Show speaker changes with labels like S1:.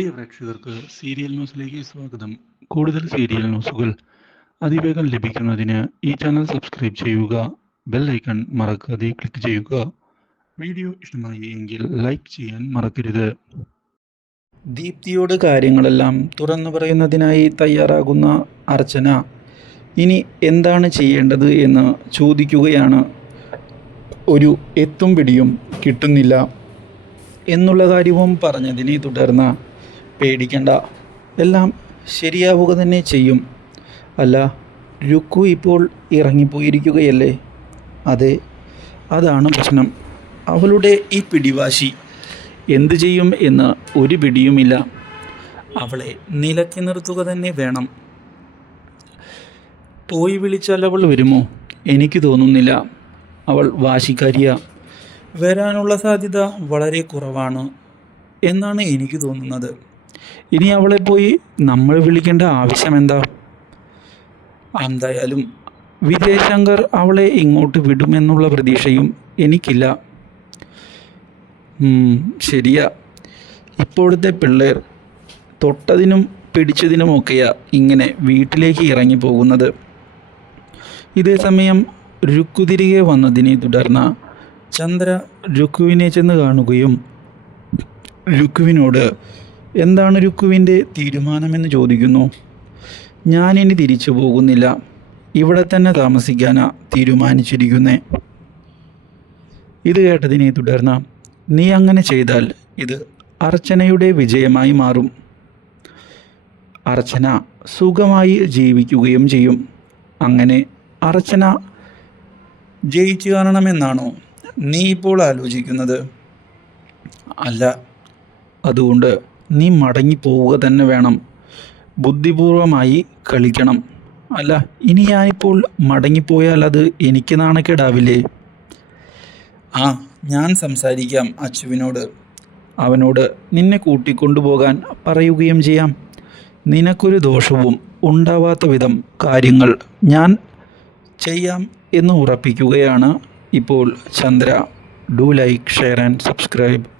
S1: പ്രിയ പ്രേക്ഷകർക്ക് സീരിയൽ ന്യൂസിലേക്ക് സ്വാഗതം. കൂടുതൽ സീരിയൽ ന്യൂസുകൾ അതിവേഗം ലഭിക്കുന്നതിന് ഈ ചാനൽ സബ്സ്ക്രൈബ് ചെയ്യുക ബെൽ ഐക്കൺ മറക്കാതെ ക്ലിക്ക് ചെയ്യുക. വീഡിയോ ഇഷ്ടമായി എങ്കിൽ ലൈക്ക് ചെയ്യാൻ മറക്കരുത്. ദീപ്തിയോട് കാര്യങ്ങളെല്ലാം തുറന്നു പറയുന്നതിനായി തയ്യാറാകുന്ന അർച്ചന ഇനി എന്താണ് ചെയ്യേണ്ടത് എന്ന് ചോദിക്കുകയാണ്. ഒരു എത്തും പിടിയും കിട്ടുന്നില്ല. എന്നുള്ള കാര്യവും പറഞ്ഞതിനെ തുടർന്ന് പേടിക്കണ്ട. എല്ലാം ശരിയാവുക തന്നെ ചെയ്യും. അല്ല രുക്കു ഇപ്പോൾ ഇറങ്ങിപ്പോയിരിക്കുകയല്ലേ? അതെ അതാണ് പ്രശ്നം. അവളുടെ ഈ പിടിവാശി എന്തു ചെയ്യും എന്ന് ഒരു പിടിയുമില്ല. അവളെ നിലക്കി നിർത്തുക തന്നെ വേണം. പോയി വിളിച്ചാൽ അവൾ വരുമോ? എനിക്ക് തോന്നുന്നില്ല. അവൾ വാശിക്കാരിയ. വരാനുള്ള സാധ്യത വളരെ കുറവാണ് എന്നാണ് എനിക്ക് തോന്നുന്നത്. ഇനി അവളെ പോയി നമ്മൾ വിളിക്കേണ്ട ആവശ്യം എന്താ? എന്തായാലും വിജയശങ്കർ അവളെ ഇങ്ങോട്ട് വിടുമെന്നുള്ള പ്രതീക്ഷയും എനിക്കില്ല. ശരിയാ. ഇപ്പോഴത്തെ പിള്ളേർ തൊട്ടതിനും പിടിച്ചതിനുമൊക്കെയാ ഇങ്ങനെ വീട്ടിലേക്ക് ഇറങ്ങി പോകുന്നത്. ഇതേ സമയം രുക്കു തിരികെ വന്നതിനെ തുടർന്ന് ചന്ദ്ര രുക്കുവിനെ ചെന്ന് കാണുകയും രുക്കുവിനോട് എന്താണ് രുക്കുവിന്റെ തീരുമാനമെന്ന് ചോദിക്കുന്നു? ഞാനിനി തിരിച്ചു പോകുന്നില്ല. ഇവിടെ തന്നെ താമസിക്കാനാ തീരുമാനിച്ചിരിക്കുന്നേ. ഇത് കേട്ടതിനെ തുടർന്ന് നീ അങ്ങനെ ചെയ്താൽ ഇത് അർച്ചനയുടെ വിജയമായി മാറും. അർച്ചന സുഖമായി ജീവിക്കുകയും ചെയ്യും. അങ്ങനെ അർച്ചന ജയിച്ചു കാണണമെന്നാണോ നീ ഇപ്പോൾ ആലോചിക്കുന്നത്? അല്ല. അതുകൊണ്ട് നീ മടങ്ങിപ്പോവുക തന്നെ വേണം. ബുദ്ധിപൂർവമായി കളിക്കണം. അല്ല ഇനി ഞാനിപ്പോൾ മടങ്ങിപ്പോയാൽ അത് എനിക്ക് നാണക്കേടാവില്ലേ? ആ ഞാൻ സംസാരിക്കാം അച്ചുവിനോട്. അവനോട് നിന്നെ കൂട്ടിക്കൊണ്ടുപോകാൻ പറയുകയും ചെയ്യാം. നിനക്കൊരു ദോഷവും ഉണ്ടാവാത്ത വിധം കാര്യങ്ങൾ ഞാൻ ചെയ്യാം എന്ന് ഉറപ്പിക്കുകയാണ് ഇപ്പോൾ Chandra. Do like share and subscribe.